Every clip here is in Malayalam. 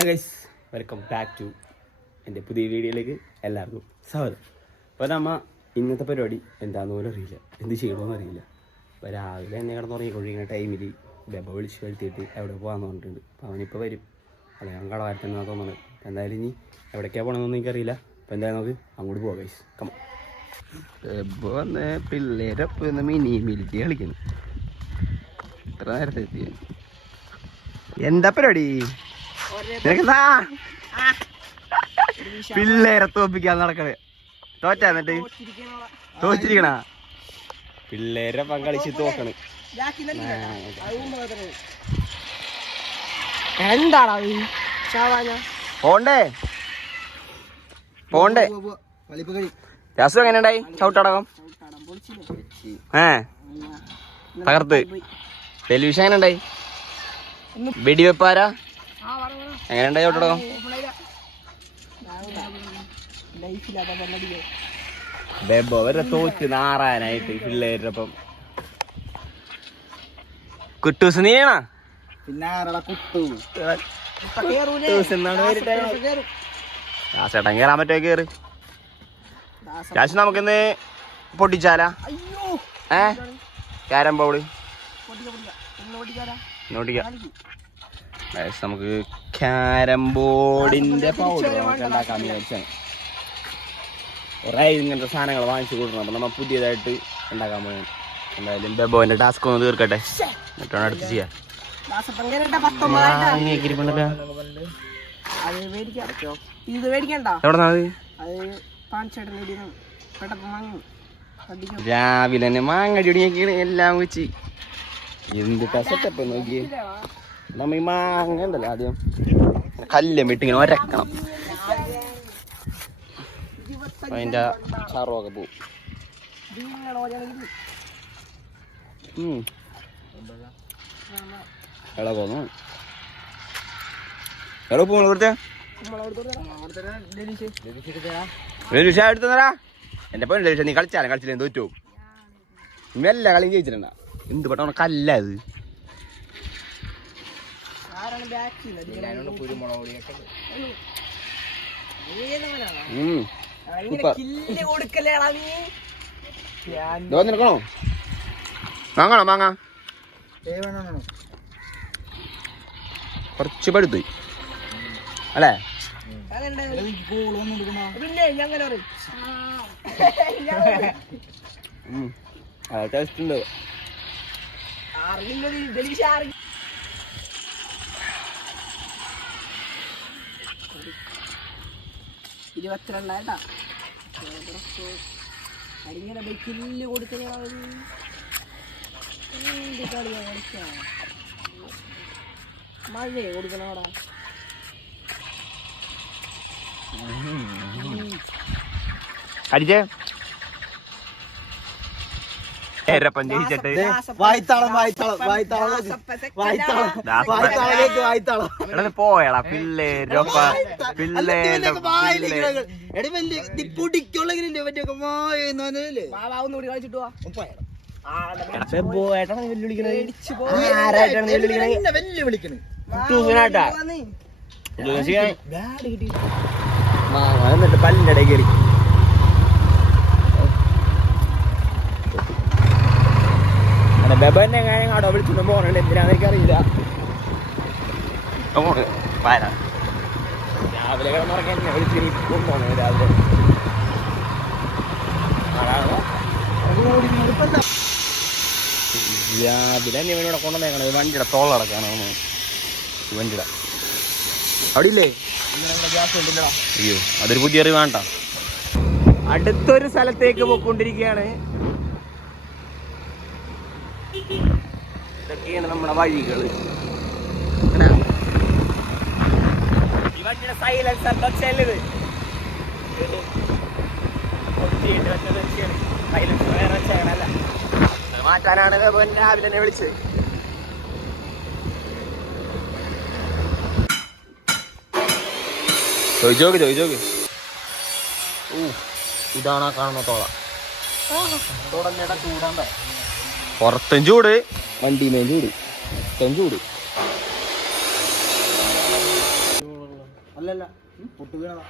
Hello guys, welcome back to എൻ്റെ പുതിയ വീഡിയോയിലേക്ക് എല്ലാവർക്കും സ്വാഗതം. അപ്പോൾ നമ്മ ഇന്നത്തെ പരിപാടി എന്താണെന്ന് പോലും അറിയില്ല, എന്ത് ചെയ്യണമെന്ന് അറിയില്ല. അപ്പോൾ രാവിലെ എന്നെ കിടന്നുറങ്ങിക്കൊണ്ടിരിക്കുന്ന ടൈമിൽ ബെബ വിളിച്ച് വരുത്തിയിട്ട് എവിടെ പോകാമെന്ന് പറഞ്ഞിട്ടുണ്ട്. അപ്പോൾ അവനിപ്പോൾ വരും, അല്ല ഞാൻ കടവാരത്തെന്നാണ് തോന്നുന്നത്. എന്തായാലും ഇനി എവിടേക്കാണ് പോകണമെന്നൊന്നും എനിക്കറിയില്ല. അപ്പോൾ എന്തായാലും നമുക്ക് അങ്ങോട്ട് പോകാം ഗൈസ്. കമ്മ ബെബ വന്ന് പിള്ളേരൊപ്പം മിനി മിലിറ്റി കളിക്കുന്നു. ഇത്ര നേരത്തെ എത്തിയ എന്താ പരിപാടി? പിള്ളേരെ തോപ്പിക്കാൻ നടക്കണേ. തോറ്റാ എന്നിട്ട് തോച്ചിരിക്കണ പിള്ളേരെ പങ്കളിച്ച് തോക്കണ്. പോണ്ടേ പോണ്ടേ രാസു എങ്ങനെയുണ്ടായി ചവിട്ടടക്കം? തകർത്ത്. ടെലിവിഷൻ എങ്ങനെ ഉണ്ടായി? വെടിവെപ്പാരാ എങ്ങനെയുണ്ടായി ചവിട്ടടക്കം? ബെബോ വരെ തോറ്റ് നാറാനായിട്ട് പിള്ളേരുടെ ഒപ്പം. കുട്ടൂസ് നീണ ചേട്ടൻ കേറാൻ പറ്റുമോ? കേറ് രാശി. നമുക്കിന്ന് പൊട്ടിച്ചാലാ? ക്യാരം ബോർഡ് നമുക്ക് ക്യാരം ബോർഡിന്റെ പൗഡർ ഉണ്ടാക്കാൻ വിചാരിച്ചാണ്. കുറേ ഇങ്ങനത്തെ സാധനങ്ങൾ വാങ്ങിച്ചു കൊടുക്കണം. അപ്പം നമ്മൾ പുതിയതായിട്ട് ഉണ്ടാക്കാൻ പോയത്. എന്തായാലും ബെബോന്റെ ടാസ്ക് ഒന്ന് തീർക്കട്ടെ, എന്നിട്ടാണ് അടുത്ത് ചെയ്യാം. രാവിലെ തന്നെ മാങ്ങടി ഒടിയൊക്കെയാണ് എല്ലാം വെച്ച്. എന്ത് സെറ്റപ്പ് നോക്കിയേ. നമ്മ ഈ മാങ്ങ ഉണ്ടല്ലോ ആദ്യം കല്ലും ഇട്ടിങ്ങനെ ഒരക്കണം, അതിൻ്റെ ചാറുമൊക്കെ പോവും. ഇളകൊന്നു എളുപ്പം കൊടുത്തേ. എടുത്തതാ എന്റെ പൊന്നു ഡെലിഷ. നീ കളിച്ചാലും കളിച്ചില്ലേ തോറ്റോ? എല്ലാ കളിയും ജയിച്ചിട്ടുണ്ടാ. എന്ത് പെട്ടെന്ന് കല്ല അത്. നിൽക്കണോ? വാങ്ങണോ? മാങ്ങ കുറച്ച് പടുത്തു അല്ലേ? ടേസ്റ്റ് ഉണ്ട്. ഇരുപത്തിരണ്ടായിട്ടാ അരിങ്ങനെ ബൈക്കില് കൊടുക്കുന്ന കളിയാ കളിക്ക. മഴയെ കൊടുക്കണോടാ. അടിച്ചേ പോയടാ പിള്ളേരൊപ്പ. പിള്ളേരുടെ പല്ലിന്റെ ഇടയിൽ കയറി. ബെബന്നെ കാര്യം അവിടെ വിളിച്ചിട്ട് പോകണുണ്ട്. എന്തിനാന്ന് എനിക്കറിയില്ല. രാവിലെ കിടന്നുറങ്ങാൻ വിളിച്ചിട്ട് ഇപ്പം പോണേ. രാവിലെ രാവിലെ ഇവനോടെ കൊണ്ടുവന്നേക്കണത് വണ്ടിയുടെ തോളടക്കാണ്. വണ്ടിയുടെ അവിടെ ഇല്ലേ? അയ്യോ, അതൊരു പുതിയ അറിവ് വേണ്ട. അടുത്തൊരു സ്ഥലത്തേക്ക് പോയിക്കൊണ്ടിരിക്കുകയാണ്. ഇതൊക്കെയാണ് നമ്മുടെ വഴികൾ. ഈ വണ്ടിയുടെ സൈലൻസർ ചെല്ലത് സൈലൻസർ വേറെ ചെയ്യണല്ല, അത് മാറ്റാനാണ് രാവിലെ തന്നെ വിളിച്ചത്. ചോദിച്ചോക്ക്. ഇതാണ് ആ കാണുന്ന തോള. പുറത്തും ചൂട്, വണ്ടിമേലും ചൂട്, ചൂട്. അല്ലല്ല പൊട്ടു വീണതാ.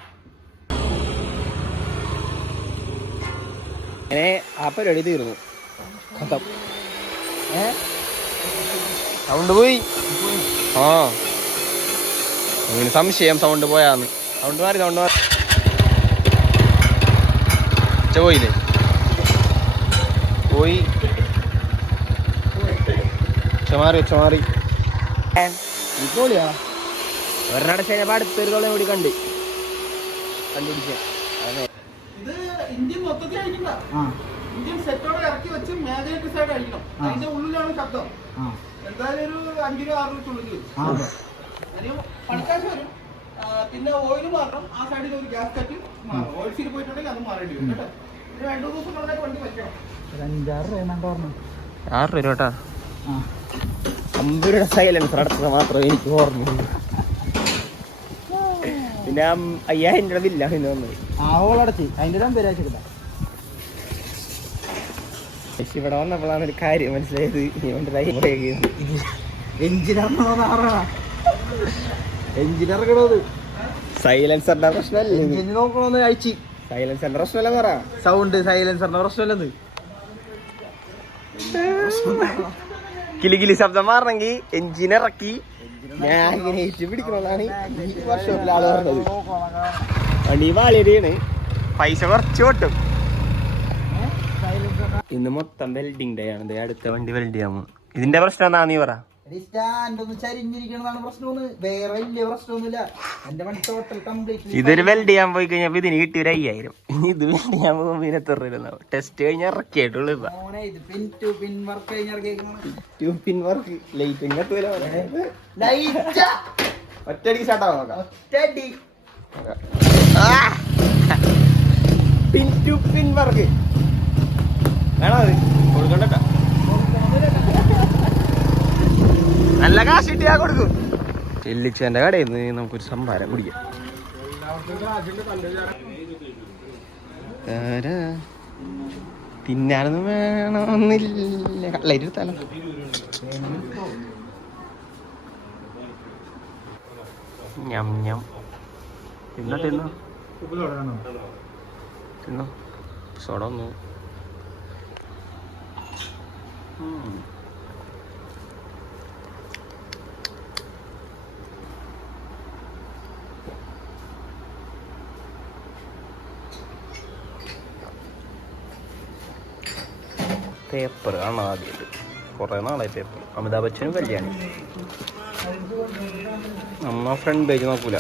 അങ്ങനെ ആ പരിപാടി തീർന്നു. സൗണ്ട് പോയി. ആ അങ്ങനെ സംശയം സൗണ്ട് പോയാന്ന്. സൗണ്ട് മാറി പോയില്ലേ പോയി ഒച്ചമാറി ഒരെണ്ണടച്ച് കഴിഞ്ഞപ്പോ അടുത്തൊരു കൊല്ലം കൂടി കണ്ടുപിടിച്ച ഇത് ഇന്ത്യൻ മൊത്തത്തിൽ അഴിക്കണ്ട. ഇന്ത്യൻ സെറ്റോടെ ഇറക്കി വെച്ച് മേജർ സൈഡ് അഴിക്കണം. അതിന്റെ ഉള്ളിലാണ് ശബ്ദം. എന്തായാലും ഒരു 5 രൂപ 6 രൂപ ഉള്ളിൽ അതിന് പണിക്കാശ് വരും. പിന്നെ ഓയിൽ മാറണം. ആ സൈഡിൽ ഒരു ഗ്യാസ് കറ്റ് മാറും. ഓയിൽ സീൽ പോയിട്ടുണ്ടെങ്കിൽ അത് മാറേണ്ടി വരും കേട്ടോ. ഒരു 2 ദിവസം കൊണ്ടൊക്കെ വണ്ടി വെക്കണം. 6 രൂപ കേട്ടാ. 50 രൂപ സൈലൻസർ അടുത്തത് മാത്രമേ എനിക്ക് ഓർമ്മയുള്ളൂ. പിന്നെ 5000 രൂപ ബില്ല പിന്നെ വന്നത് ആവോളടച്ച് അതിന്റെ 2 പേരാച്ചിട്ടില്ല. പക്ഷെ ഇവിടെ വന്നപ്പോഴാണ് ഒരു കാര്യം മനസ്സിലായത്. എഞ്ചിനിറങ്ങണത് സൈലൻസറിന്റെ പ്രശ്നമല്ലേ? എഞ്ചിന് നോക്കണമെന്ന് അയച്ച് സൈലൻസറിന്റെ പ്രശ്നമല്ല പറ. സൗണ്ട് സൈലൻസറിന്റെ പ്രശ്നമല്ലെന്ന്. കിലി ശബ്ദം മാറണമെങ്കിൽ എഞ്ചിൻ ഇറക്കി ഞാൻ ഇങ്ങനെ ഏറ്റ് പിടിക്കണമെന്നാണ് ഈ വർഷത്തിലെ ആള് പറഞ്ഞത്. വണ്ടി വാളിയാണ്, പൈസ കുറച്ച് കൊട്ടും. ഇന്ന് മൊത്തം വെൽഡിങ് ഡേ ആണ്. അടുത്ത വണ്ടി വെൽഡ് ചെയ്യാമോ? ഇതിന്റെ പ്രശ്നം എന്താ നീ പറ. സ്റ്റാൻഡ് ഒന്ന് ചരിഞ്ഞിരിക്കണതാണ് പ്രശ്നമൊന്നും. വേറെ വലിയ പ്രശ്നമൊന്നുമില്ല. എന്റെ വണ്ടി ടോട്ടൽ കംപ്ലീറ്റ്. ഇതൊരു വെൽഡ് ചെയ്യാൻ പോയി കഴിഞ്ഞപ്പോ ഇതിന് കിട്ടിയ 5000. ഇത് വെൽഡ് ചെയ്യാൻ പോകുമ്പോ ഇതിന് എത്ര രൂപ? ടെസ്റ്റ് കഴിഞ്ഞ ഇറക്കിയായിട്ടുള്ളൂ. ഒറ്റടി സ്റ്റാർട്ടാവും നോക്കാം. പിൻ ടു പിൻ വർക്ക് വേണോ? അത് കൊടുക്കണ്ട. നല്ല കാശ് കിട്ടിയാ കൊടുക്കും. ചെല്ലിച്ചേന്റെ കടയിൽ നിന്ന് നമുക്കൊരു സംഭാരം കുടിക്കാം. തിന്നാനൊന്നും വേണമെന്നില്ല. കള്ളയിരുത്താലോ. ഞം ഞം തിന്നോ തിന്നോ തിന്നോ. സോഡ ഒന്നു പേപ്പർ ആണ് ആദ്യമായിട്ട്. കുറേ നാളായി പേപ്പർ. അമിതാഭ് ബച്ചനും കല്യാണി. നമ്മ ഫ്രണ്ട് പേജ് നോക്കൂല,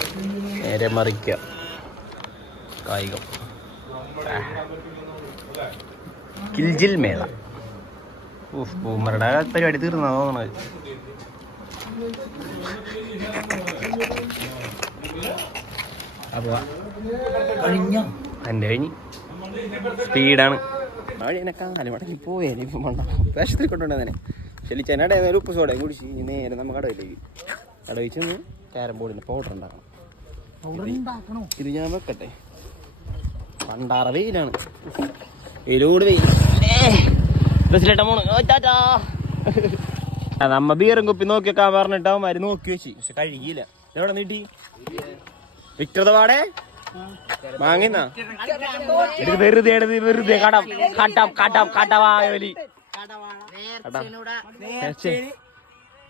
നേരെ മറിക്കുക. കായികം കിൽജിൽ മേള. ബൂമറുടെ പരിപാടി തീർന്നാ തോന്നണത്. എൻ്റെ കഴിഞ്ഞ് സ്പീഡാണ്. കാലമടങ്ങി പോയാലും ഇപ്പം വേണ്ട. വേഷത്തിൽ കൊണ്ടുവന്നെ ചെല്ലിച്ചെന്നടെ ഒരു ഉപ്പ് സോഡയും കുടിച്ച് നേരെ നമ്മൾ കടയിലേക്ക് ചെന്ന് ക്യാരം ബോർഡിൻ്റെ പൗഡർ ഉണ്ടാക്കണം. ഇത് ഞാൻ വെക്കട്ടെ. പണ്ടാറ വെയിലാണ്. വെയിലോട് വെയിൽ. നമ്മ ബീറും കുപ്പി നോക്കി വെക്കാൻ പറഞ്ഞിട്ട് അവന്മാര് നോക്കി വെച്ച്. പക്ഷെ കഴുകിയില്ല. എവിടെ നീട്ടി വിക്ടത പാടെ വാങ്ങിന്നാ വെറുതെ വെറുതെ കടം കട്ടം കട്ടം കട്ടവായോലി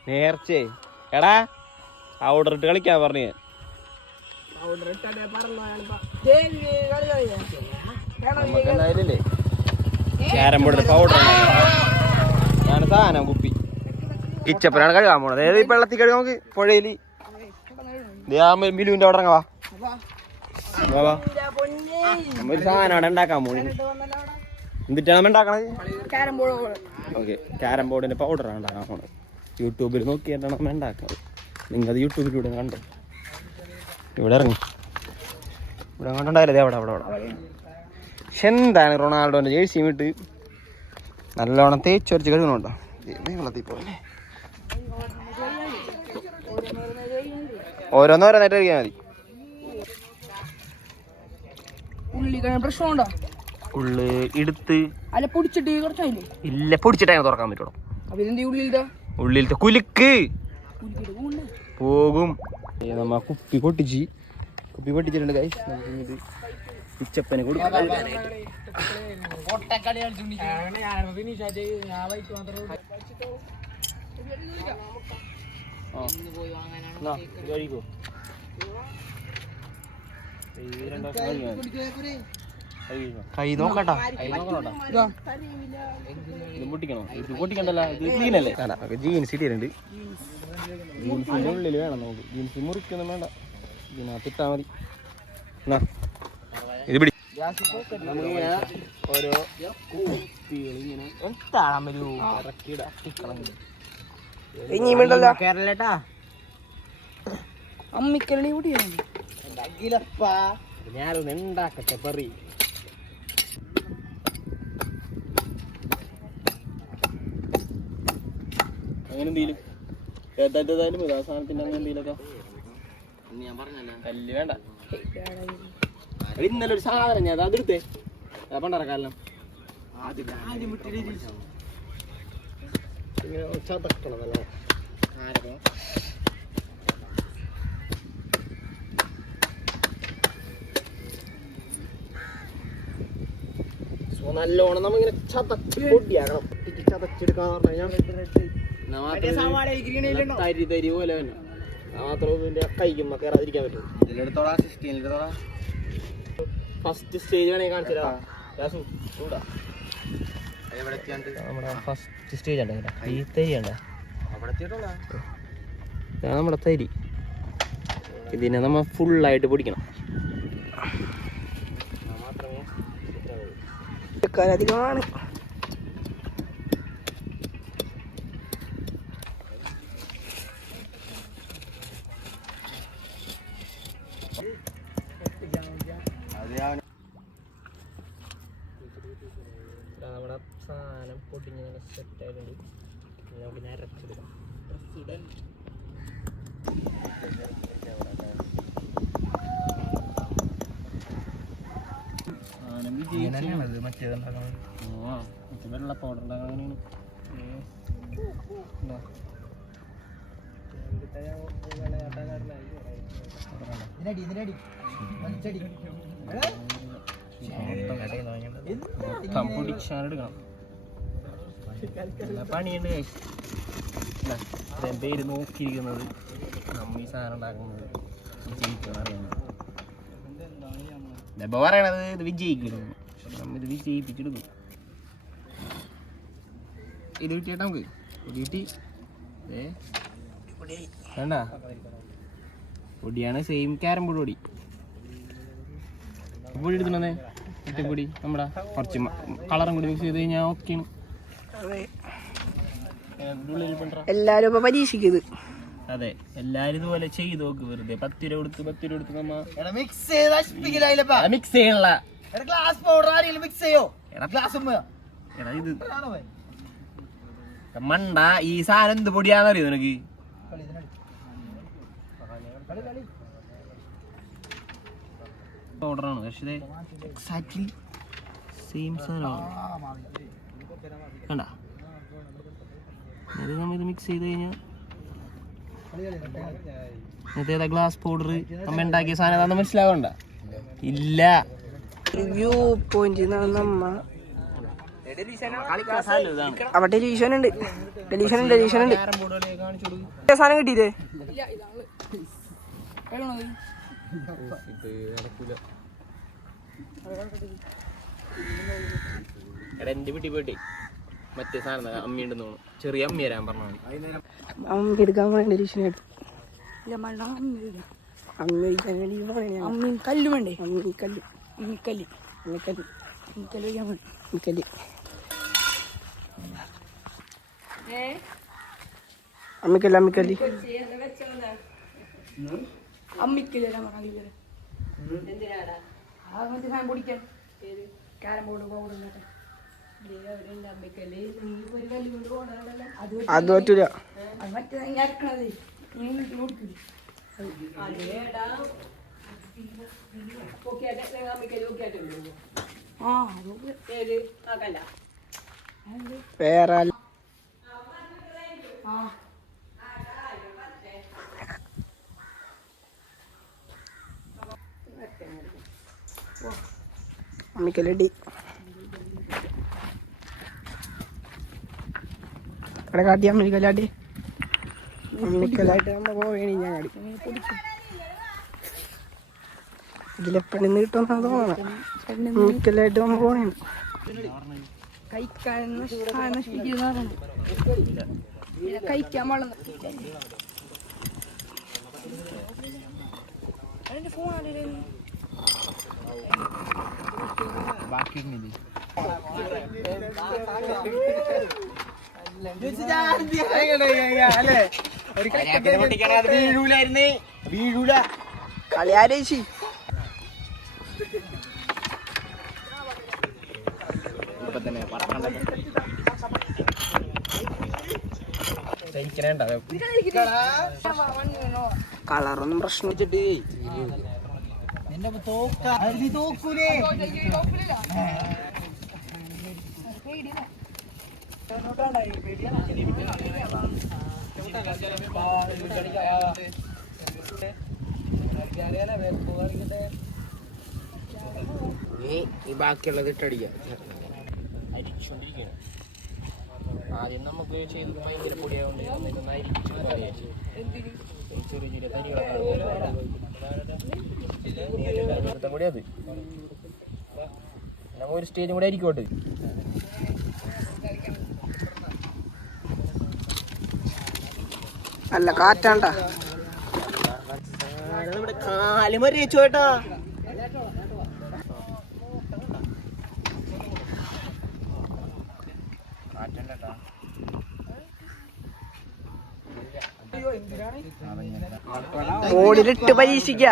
നേർച്ചേ. എടാ പൗഡർ ഇട്ട് കളിക്കാൻ പറഞ്ഞു. നമുക്ക് എന്തായാലേ ക്യാരം ബോർഡിന്റെ പൗഡർ ഞാൻ സാധനം കുപ്പി കിച്ചപ്പനാണ് കഴുകാൻ പോണത്. ഏത് വെള്ളത്തിൽ കഴുകാൻ നോക്ക്. പുഴയില് മിലുവിന്റെ അവിടെ ഇറങ്ങവാ. ഒരു സാധനമാണ് ഉണ്ടാക്കാൻ പോണത്. എന്നിട്ടാണ് നമ്മൾ ഉണ്ടാക്കണത്. ഓക്കെ, ക്യാരം ബോർഡിന്റെ പൗഡറാണ് ഉണ്ടാക്കാൻ പോണത്. യൂട്യൂബിൽ നോക്കിയിട്ടാണ് നമ്മൾ ഉണ്ടാക്കുന്നത്. നിങ്ങത് യൂട്യൂബിലൂടെ കണ്ടോ? ഇവിടെ ഇറങ്ങി. ഇവിടെ കണ്ടുണ്ടായില്ലേ? അവിടെ അവിടെ അവിടെ. പക്ഷെ എന്താണ് റൊണാൾഡോന്റെ ജേഴ്സിയും ഇട്ട് നല്ലോണം തേച്ച് വരച്ച് കഴുകണുണ്ടോ? വെള്ളത്തിൽ പോലെ ഓരോന്നോരോന്നായിട്ട് കഴിക്കാൻ മതി. പ്രശ്നമുണ്ടോ? ഉള്ളി എടുത്ത് അല്ല പൊടിച്ചിട്ട് ഇല്ല, പൊടിച്ചിട്ടേ തുറക്കാൻ പറ്റുള്ളൂ. ഉള്ളിലത്തെ കുലുക്ക് പോകും. നമ്മ കുപ്പി പൊട്ടിച്ച് കുപ്പി പൊട്ടിച്ചിട്ടുണ്ട് ഗൈസ്. നമുക്ക് ഇത് പിച്ചപ്പനെ കൊടുക്കാം. കൈ നോക്കട്ടാ, ഇത് പൊട്ടിക്കണോ? ഇത് പൊട്ടിക്കണ്ടല്ലോ, ഇത് ക്ലീൻ അല്ലേ? ജീൻസ് ഇട്ടിട്ടുണ്ട്. ജീൻസിന്റെ ഉള്ളിൽ വേണം നമുക്ക്. ജീൻസ് മുറിക്കൊന്നും വേണ്ട, ഇതിനകത്ത് ഇട്ടാ മതി. ഇത് പിടി. നമുക്കിങ്ങനെ ഓരോ കുപ്പികൾ ഇങ്ങനെ കേരളേട്ടാ അമ്മിക്കരളി കൂടിയാണ്. ഞാനൊന്ന് ഉണ്ടാക്കട്ടെ പറ. അങ്ങനെ എന്തെങ്കിലും ഏതായാലും ഇതാ സാധനത്തിന്റെ അങ്ങനെ എന്തെങ്കിലുമൊക്കെ ഞാൻ പറഞ്ഞല്ലേ. കല്ല് വേണ്ട. ഇന്നലെ ഒരു സാധനം ഞാൻ അതെടുത്തേ പണ്ടറക്കാലം ഇങ്ങനെ ചതക്കണമല്ലോ. നല്ലോണം നമ്മിങ്ങനെ ചതച്ച് പൊടിയാക്കണം. ചതച്ചെടുക്കാന്ന് പറഞ്ഞാൽ തരി തരി പോലെ തന്നെ മാത്രം ഇതിന്റെ കൈക്കുമ്പോ കയറാതിരിക്കാൻ പറ്റും. ഫസ്റ്റ് സ്റ്റേജ് വേണമെങ്കിൽ കാണിച്ചു തരാം. നമ്മുടെ ഫസ്റ്റ് സ്റ്റേജ് ഉണ്ട്. ഈ തരി ഉണ്ട്, നമ്മുടെ തരി. ഇതിനെ നമ്മ ഫുള്ളായിട്ട് പൊടിക്കണം. അധികമാണ്. നമ്മുടെ സാധനം പൊടിഞ്ഞിങ്ങനെ സെറ്റായിട്ടുണ്ട്. നമുക്ക് നിരച്ചെടുക്കാം. വെള്ള പൗഡർ ഉണ്ടാകാനാണ്. പൊടിച്ചാനെടുക്കണം. പണിയുണ്ട്. ഇത്രയും പേര് നോക്കിയിരിക്കുന്നത് നമ്മ ഈ സാധനം ഉണ്ടാക്കുന്നത് വിജയിക്കണം അറിയുന്നത്. ഡബ്ബ പറയണത് ഇത് വിജയിക്കണം. നമ്മ ഇത് വിജയിപ്പിച്ചെടുക്കും. ഇത് കിട്ടിയേട്ടാ നമുക്ക് കിട്ടി. വേണ്ട പൊടിയാണ്. സെയിം ക്യാരം ബോർഡ് പൊടി. പൊടി എടുത്തണേ പൊടി നമ്മുടെ കുറച്ച് കളറും കൂടി മിക്സ് ചെയ്ത് കഴിഞ്ഞാൽ ഓക്കെയാണ്. എല്ലാരും ഇപ്പൊ പരീക്ഷിക്കുന്നത്. അതെ, എല്ലാരും ഇതുപോലെ ചെയ്ത് നോക്ക്. വെറുതെ 10 രൂപ കൊടുത്ത് നമ്മ മിക്സ് ചെയ്യണല്ല. എടാ ഇത് മണ്ട. ഈ സാധനം എന്ത് പൊടിയാന്നറിയോ നിനക്ക്? പൗഡറാണ്, പക്ഷേ എക്സാക്ട്ലി സെയിം സാധനമാണ്. കണ്ട ഇത് നമ്മ ഇത് മിക്സ് ചെയ്ത് കഴിഞ്ഞാൽ ഏതാ ഗ്ലാസ് പൗഡർ നമ്മ ഉണ്ടാക്കിയ സാധനം അതാന്ന് മനസ്സിലാവണ്ട. ഇല്ല, വ്യൂ പോയിന്റ് അവിടെ ടെലിവിഷൻ ഉണ്ട്. സാധനം കിട്ടിയില്ലേ? എന്റെ വീട്ടിൽ പോയിട്ടേ മറ്റേ സാധനം അമ്മി ഉണ്ടെന്ന് തോന്നുന്നു. ചെറിയ അമ്മി വരാൻ പറഞ്ഞു. അമ്മ എടുക്കാൻ പോയ ടെലിവിഷൻ എടുത്തു. കല്ല് വേണ്ടേ? അമ്മിക്കല്ല് അത് പറ്റൂല. വേറെ അമ്മിക്കല്ലടി അവിടെ കാട്ടി അമ്മിക്കല്ലാട്ടി അമ്മിക്കല്ലായിട്ട് നമ്മ പോവേണി ഞാൻ കാടി ഇതിലെ പെണ്ണിന്ന് കിട്ടുമെന്നാ തോന്നണം അമ്മിക്കല്ലായിട്ട് നമ്മ പോണേണ് കഴിക്കാൻ പാടുന്നു വീഴൂല കളിയാലേശി കളറൊന്നും പ്രശ്നം വെച്ചിട്ട് ഈ ബാക്കിയുള്ളത് ഇട്ടടിക്കാം. ആദ്യം നമുക്ക് ചെയ്തത് ഭയങ്കര പൊടിയാവുണ്ട് ചെറിയ ചെറിയ തരികളൊക്കെ കൂടി അത് നമ്മ ഒരു സ്റ്റേജും കൂടെ ആയിരിക്കോട്ടെ. അല്ല കാറ്റാണ്ട കാല് മരിച്ചോട്ടാ. ഓടിലിട്ട് പരീക്ഷിക്ക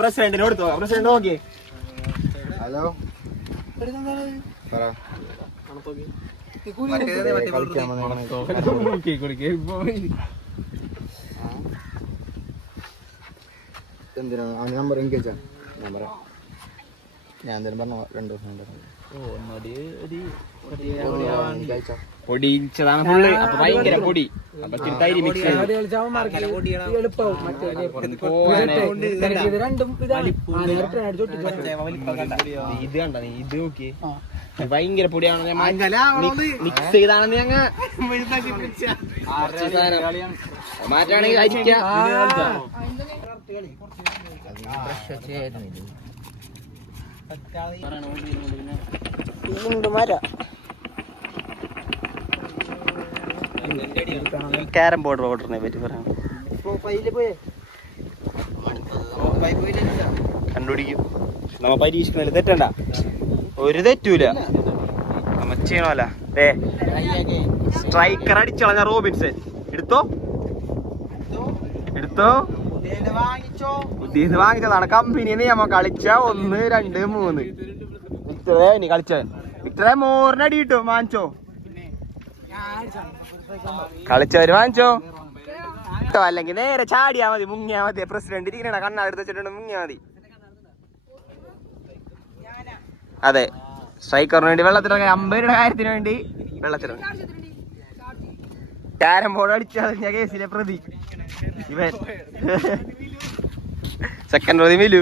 പ്രസിഡന്റിന് കൊടുത്തോ? പ്രസിഡന്റ് നോക്കി. ഹലോ എന്തിനാ നമ്പർ എൻഗേജാ? ഞാൻ പറയാം. ഞാൻ എന്തായാലും പറഞ്ഞ 2 ദിവസം പൊടിച്ചതാണ് ഫുള്ള്. അപ്പൊ ഭയങ്കര പൊടി. അപ്പൊ തൈര് മിക്സ് ഇത് കണ്ട നീ ഇത് നോക്കി ഭയങ്കര പൊടിയാണ്. മിക്സ് ചെയ്താണെന്ന് ഞങ്ങൾ മാറ്റാണെങ്കിൽ അരിക്കാം. ക്യാരം ബോർഡ് ഓർഡറിനെ പറ്റി പറയാം. കണ്ടുപിടിക്കും. നമ്മ പരീക്ഷിക്കുന്നില്ല, തെറ്റണ്ട, ഒരു തെറ്റൂല. നമ്മ ചെയ്യണമല്ല. സ്ട്രൈക്കർ അടിച്ചളഞ്ഞ റോബിൻസൺ എടുത്തോ ഉദ്ദേശിച്ച് വാങ്ങിച്ചതാണ്. കമ്പനി നിയമ കളിച്ച 1, 2, 3 വിക്ടറേ കളിച്ച വിക്ടറെ മോറിനടി കിട്ടും. വാങ്ങിച്ചോ, കളിച്ചവര് വാങ്ങിച്ചോ. അല്ലെങ്കിൽ നേരെ ചാടിയാ മതി, മുങ്ങിയാ മതി. പ്രസിഡന്റ് ഇരിക്കണ കണ്ണാടുത്ത് വെച്ചിട്ടുണ്ട്, മുങ്ങിയാ മതി. അതെ, സ്ട്രൈക്കറിന് വേണ്ടി വെള്ളത്തിലിറങ്ങി, അമ്പയറുടെ കാര്യത്തിന് വേണ്ടി വെള്ളത്തിലിറങ്ങി. ക്യാരം ബോർഡ് അടിച്ചാൽ കേസിലെ പ്രതി ഇവൻ. സെക്കൻഡ് പ്രതി മിലു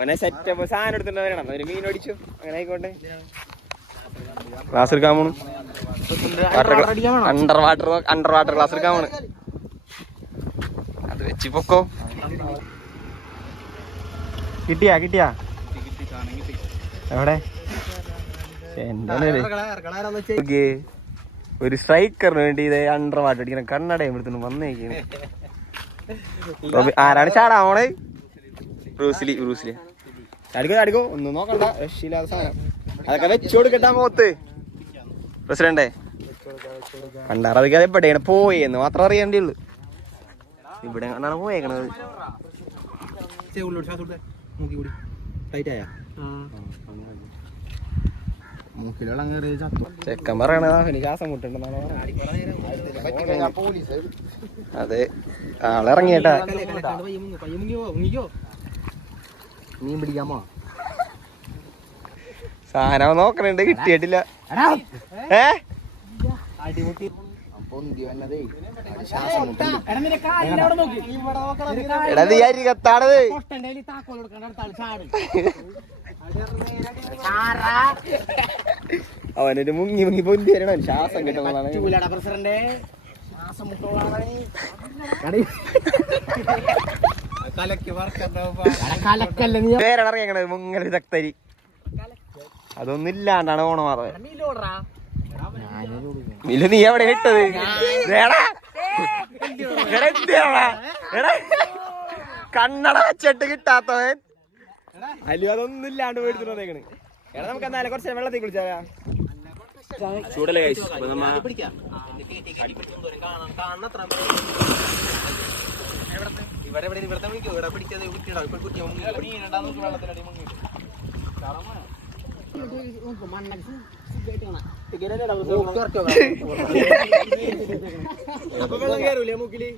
ഓനെ സെറ്റപ്പ് സാധനം എടുത്തിട്ട് വരണം. ഒരു മീൻ അടിച്ചു, അങ്ങനെ ആയിക്കോട്ടെ. ക്ലാസ് എടുക്കാൻ പോണു. അണ്ടർ വാട്ടർ ക്ലാസ് എടുക്കാൻ പോണ്. അത് വെച്ച് പൊക്കോ. കിട്ടിയാ എവിടെ? ഒരു സ്ട്രൈക്കറിന് വേണ്ടി ഇത് അണ്ടർ വാട്ടർ അടിക്കണം. കണ്ണടയും എടുത്തു വന്നേക്കാണ്. ആരാണ് ചാടാവണേ? ബ്രൂസ്ലി ചാടിക്കോ ഒന്നും നോക്കണ്ട. രക്ഷയില്ലാത്ത സാധനം അതൊക്കെ വെച്ചു കൊടുക്കട്ടാ മുഖത്ത്. പ്രസിഡന്റേ കണ്ടറിയാതെ എവിടെയാണ് പോയെന്ന് മാത്രം അറിയേണ്ടിയുള്ളു. ഇവിടെ കണ്ടാണ് പോയേക്കണത്. ചെക്കൻ പറയണതാ എനിക്ക് ശ്വാസം മുട്ടുണ്ടെന്നാണ് പറഞ്ഞത്. അതെ, ആളിറങ്ങിയേട്ടാ. മീൻ പിടിക്കാമോ? സാധനം നോക്കണുണ്ട്, കിട്ടിയിട്ടില്ല. എടാ നീ ആര് കത്താണത് അവനൊരു മുങ്ങി മുങ്ങി പൊന്തി വരണം ശ്വാസം കിട്ടുന്നതാണ് പേരടറിയണത് മുങ്ങൽ വിദഗ്ധരി അതൊന്നും ഇല്ലാണ്ടാണ് ഓണം മാറേ മില നീ എവിടെ ഇട്ടത് കണ്ണട വെച്ചിട്ട് കിട്ടാത്തവൻ അല്ലു അതൊന്നും ഇല്ലാണ്ട് മേടിച്ചിട്ടേക്കണ് എടാ നമുക്ക് എന്നാലും കുറച്ച് വെള്ളത്തിൽ കുളിച്ചാ ചൂടല്ലേ കഴിച്ചു ഇവിടെ ഇവിടത്തെ വിളിക്കും ഇവിടെ പിടിക്കാതെ വെള്ളം കയറൂലേ മൂക്കില്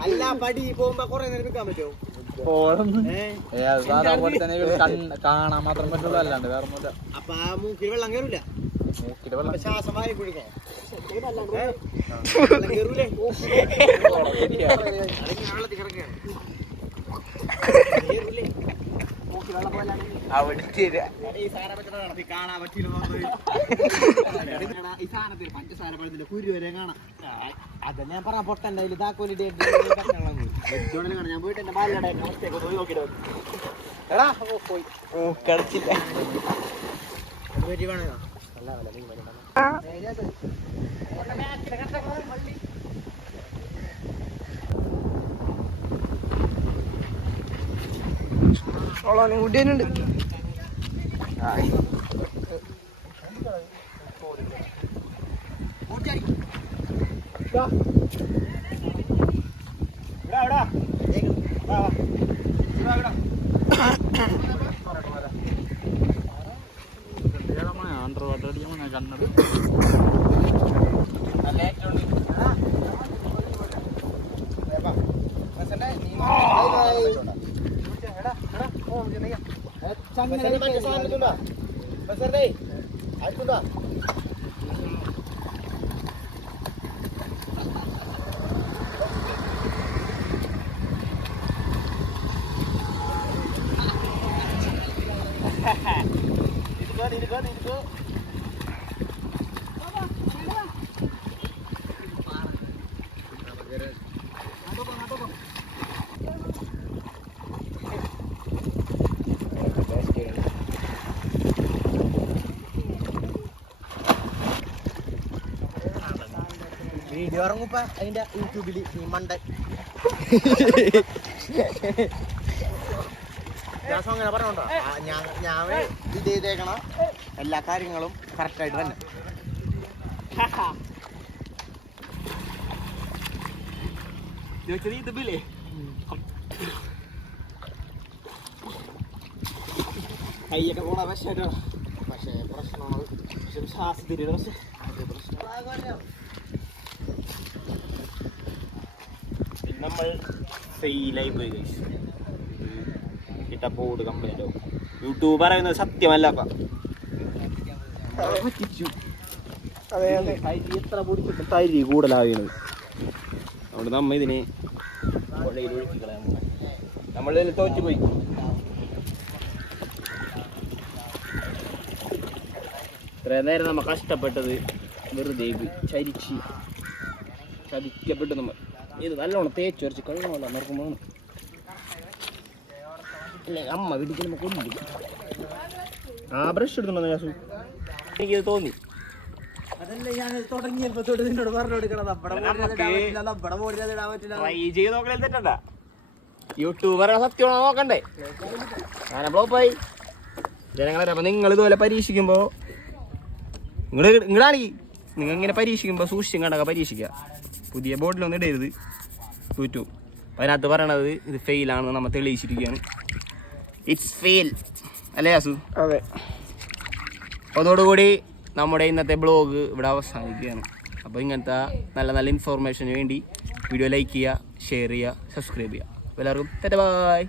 അല്ല പടി പോകുമ്പോ കൊറേ നേരം നിൽക്കാൻ പറ്റുമോ കാണാൻ മാത്രം പറ്റുള്ളൂ അല്ലാണ്ട് വേറെ ഒന്നുമില്ല. അപ്പൊ ആ മൂക്കിൽ വെള്ളം കയറൂല മൂക്കിന്റെ വെള്ളം ശ്വാസം വാരി കുടിക്കോ കയറൂലേ വെള്ളത്തിൽ കിടക്കുകയാണ് കാണാൻ പറ്റില്ല ഈ സാധനത്തിൽ പഞ്ചസാര പഴത്തിന്റെ കുരു വരെ കാണാം അതെ ഞാൻ പറഞ്ഞ പൊട്ടണ്ടായില്ല താക്കോലിട്ട് ഞാൻ പോയിട്ട് എന്റെ ബാലയുടെ അവസ്ഥയൊക്കെ പോയി നോക്കിട്ട് എടാ പോയി കളിച്ചില്ല കൂട്ടിയുണ്ട് അണ്ടർ വാട്ടർ അടിക്കാൻ കണ്ണത് വീഡിയോ ഇറങ്ങുമ്പോ അതിന്റെ യൂട്യൂബില് നീ മണ്ടൻ അങ്ങനെ പറഞ്ഞോണ്ടോ ഞാൻ ഇത് ചെയ്തേക്കണ എല്ലാ കാര്യങ്ങളും കറക്റ്റായിട്ട് തന്നെ ഇതില്ലേ കൈയൊക്കെ പോണ പക്ഷേ പ്രശ്നമാണത് പക്ഷെ ശ്വാസത്തിരി പക്ഷെ നമ്മൾ ഫെയിലായി പോയി കിട്ട ബോർഡ് കംപ്ലൈന്റ് ആവും യൂട്യൂബ് പറയുന്നത് സത്യമല്ല എത്ര പൊടിച്ചിട്ട് തരി കൂടുതലാവുന്നത് അതുകൊണ്ട് നമ്മ ഇതിനെ പുഴയിൽ ഒഴുക്കി കളയാൻ നമ്മളിതിൽ തോറ്റുപോയി ഇത്രയും നേരം നമ്മ കഷ്ടപ്പെട്ടത് വെറുതെ ചതിക്കപ്പെട്ടു നമ്മൾ ഇത് നല്ലോണം തേച്ച് വരച്ച് കഴിയണമല്ലോ നോക്കുമ്പോൾ അല്ലേ അമ്മ വീട്ടിൽ നമ്മൾ കൊണ്ടിരിക്കും ആ ബ്രഷ് എടുത്തുണ്ടോ കാസു എനിക്കിത് തോന്നി അതല്ലേ ഞാൻ തുടങ്ങിയപ്പോ തൊട്ട് നിന്നോട് പറഞ്ഞു കൊടുക്കണം ട്രൈ ചെയ്ത് നോക്കലേ തെറ്റണ്ട യൂട്യൂബറെ സത്യമാണോ നോക്കണ്ടേ ഞാൻ ഫ്ലോപ്പായി ജനങ്ങളെ അപ്പൊ നിങ്ങൾ ഇതുപോലെ പരീക്ഷിക്കുമ്പോ നിങ്ങളാണെങ്കിൽ നിങ്ങൾ ഇങ്ങനെ പരീക്ഷിക്കുമ്പോൾ സൂക്ഷിച്ചും കണ്ടൊക്കെ പരീക്ഷിക്കുക പുതിയ ബോർഡിലൊന്നും ഇടരുത് യൂട്യൂബ് അതിനകത്ത് പറയണത് ഇത് ഫെയിലാണെന്ന് നമ്മൾ തെളിയിച്ചിരിക്കുകയാണ് ഇറ്റ്സ് ഫെയിൽ അല്ലേ അസു അതെ അതോടുകൂടി നമ്മുടെ ഇന്നത്തെ ബ്ലോഗ് ഇവിടെ അവസാനിക്കുകയാണ് അപ്പോൾ ഇങ്ങനത്തെ നല്ല നല്ല ഇൻഫോർമേഷന് വേണ്ടി വീഡിയോ ലൈക്ക് ചെയ്യുക ഷെയർ ചെയ്യുക സബ്സ്ക്രൈബ് ചെയ്യുക എല്ലാവർക്കും ബൈ.